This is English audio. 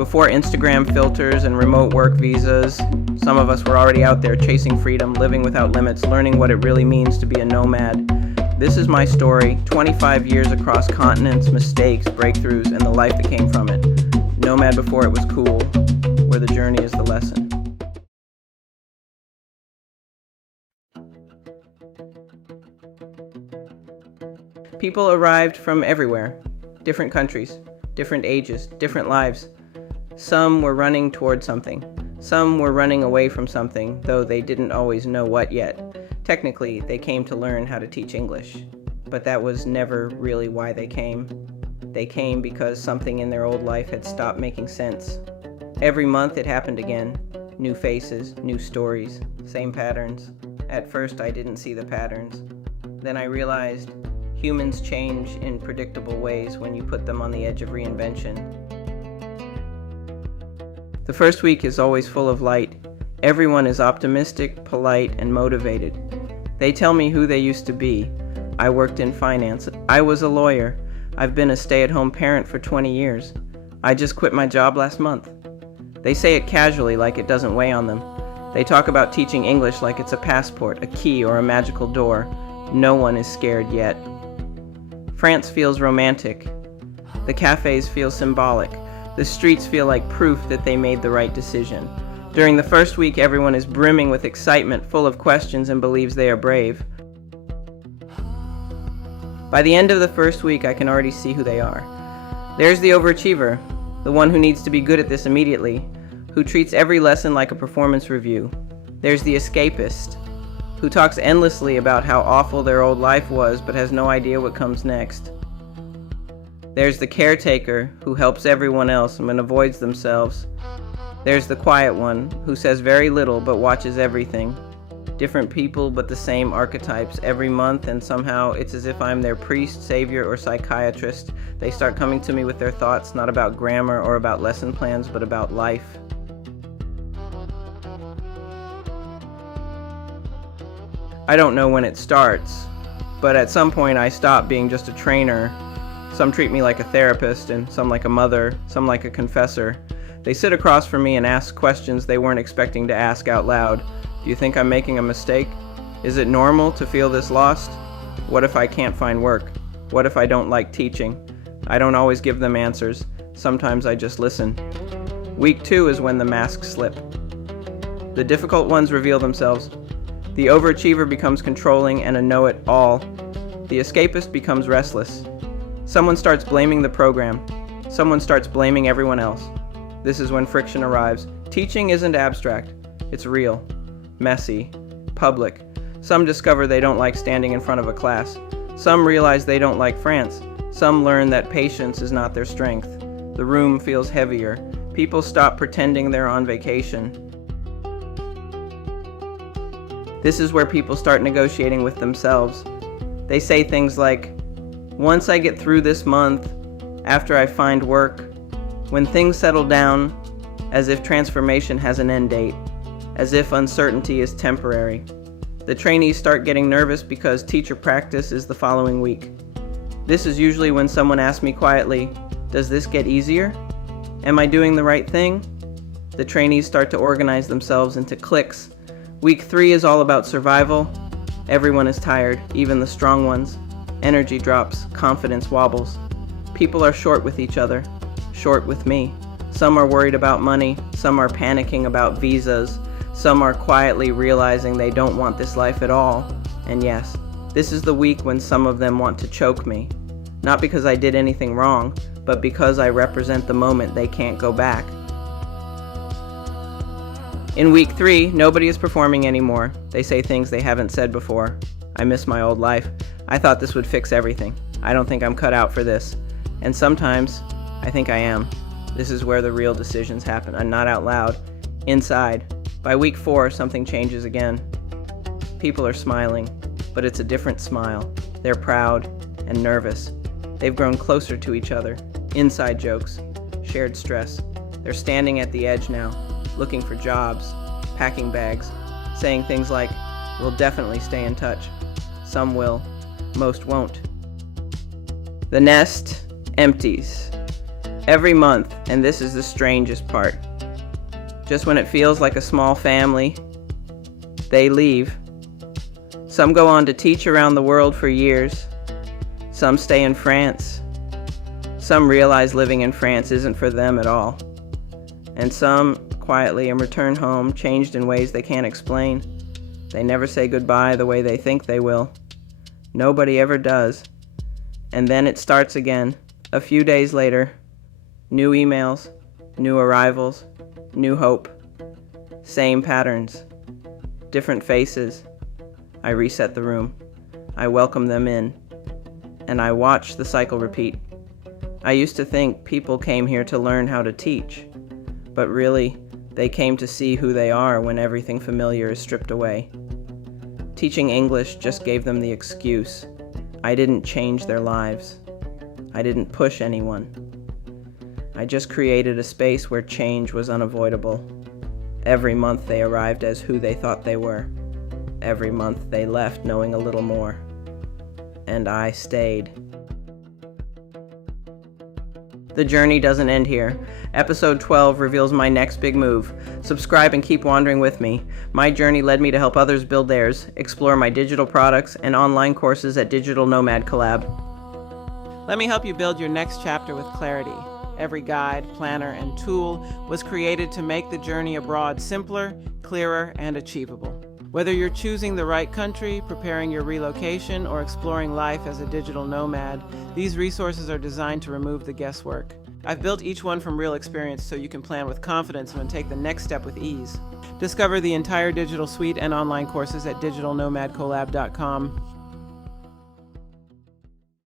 Before Instagram filters and remote work visas, some of us were already out there chasing freedom, living without limits, learning what it really means to be a nomad. This is my story, 25 years across continents, mistakes, breakthroughs, and the life that came from it. Nomad before it was cool, where the journey is the lesson. People arrived from everywhere, different countries, different ages, different lives. Some were running toward something. Some were running away from something, though they didn't always know what yet. Technically, they came to learn how to teach English, but that was never really why they came. They came because something in their old life had stopped making sense. Every month it happened again. New faces, new stories, same patterns. At first I didn't see the patterns. Then I realized humans change in predictable ways when you put them on the edge of reinvention. The first week is always full of light. Everyone is optimistic, polite, and motivated. They tell me who they used to be. I worked in finance. I was a lawyer. I've been a stay-at-home parent for 20 years. I just quit my job last month. They say it casually, like it doesn't weigh on them. They talk about teaching English like it's a passport, a key, or a magical door. No one is scared yet. France feels romantic. The cafes feel symbolic. The streets feel like proof that they made the right decision. During the first week, everyone is brimming with excitement, full of questions, and believes they are brave. By the end of the first week, I can already see who they are. There's the overachiever, the one who needs to be good at this immediately, who treats every lesson like a performance review. There's the escapist, who talks endlessly about how awful their old life was but has no idea what comes next. There's the caretaker, who helps everyone else and avoids themselves. There's the quiet one, who says very little but watches everything. Different people but the same archetypes every month, and somehow it's as if I'm their priest, savior, or psychiatrist. They start coming to me with their thoughts, not about grammar or about lesson plans, but about life. I don't know when it starts, but at some point I stop being just a trainer. Some treat me like a therapist, and some like a mother, some like a confessor. They sit across from me and ask questions they weren't expecting to ask out loud. Do you think I'm making a mistake? Is it normal to feel this lost? What if I can't find work? What if I don't like teaching? I don't always give them answers. Sometimes I just listen. Week 2 is when the masks slip. The difficult ones reveal themselves. The overachiever becomes controlling and a know-it-all. The escapist becomes restless. Someone starts blaming the program. Someone starts blaming everyone else. This is when friction arrives. Teaching isn't abstract. It's real, messy, public. Some discover they don't like standing in front of a class. Some realize they don't like France. Some learn that patience is not their strength. The room feels heavier. People stop pretending they're on vacation. This is where people start negotiating with themselves. They say things like, once I get through this month, after I find work, when things settle down, as if transformation has an end date, as if uncertainty is temporary. The trainees start getting nervous because teacher practice is the following week. This is usually when someone asks me quietly, does this get easier? Am I doing the right thing? The trainees start to organize themselves into cliques. Week 3 is all about survival. Everyone is tired, even the strong ones. Energy drops, confidence wobbles. People are short with each other, short with me. Some are worried about money, some are panicking about visas, some are quietly realizing they don't want this life at all. And yes, this is the week when some of them want to choke me. Not because I did anything wrong, but because I represent the moment they can't go back. In week 3, nobody is performing anymore. They say things they haven't said before. I miss my old life. I thought this would fix everything. I don't think I'm cut out for this. And sometimes, I think I am. This is where the real decisions happen, and not out loud, inside. By week 4, something changes again. People are smiling, but it's a different smile. They're proud and nervous. They've grown closer to each other. Inside jokes, shared stress. They're standing at the edge now, looking for jobs, packing bags, saying things like, we'll definitely stay in touch. Some will, most won't. The nest empties. Every month, and this is the strangest part, just when it feels like a small family, they leave. Some go on to teach around the world for years. Some stay in France. Some realize living in France isn't for them at all. And some, quietly and return home, changed in ways they can't explain. They never say goodbye the way they think they will. Nobody ever does. And then it starts again. A few days later, new emails, new arrivals, new hope. Same patterns, different faces. I reset the room. I welcome them in. And I watch the cycle repeat. I used to think people came here to learn how to teach. But really, they came to see who they are when everything familiar is stripped away. Teaching English just gave them the excuse. I didn't change their lives. I didn't push anyone. I just created a space where change was unavoidable. Every month they arrived as who they thought they were. Every month they left knowing a little more. And I stayed. The journey doesn't end here. Episode 12 reveals my next big move. Subscribe and keep wandering with me. My journey led me to help others build theirs, explore my digital products and online courses at Digital Nomad Collab. Let me help you build your next chapter with clarity. Every guide, planner, and tool was created to make the journey abroad simpler, clearer, and achievable. Whether you're choosing the right country, preparing your relocation, or exploring life as a digital nomad, these resources are designed to remove the guesswork. I've built each one from real experience so you can plan with confidence and take the next step with ease. Discover the entire digital suite and online courses at digitalnomadcollab.com.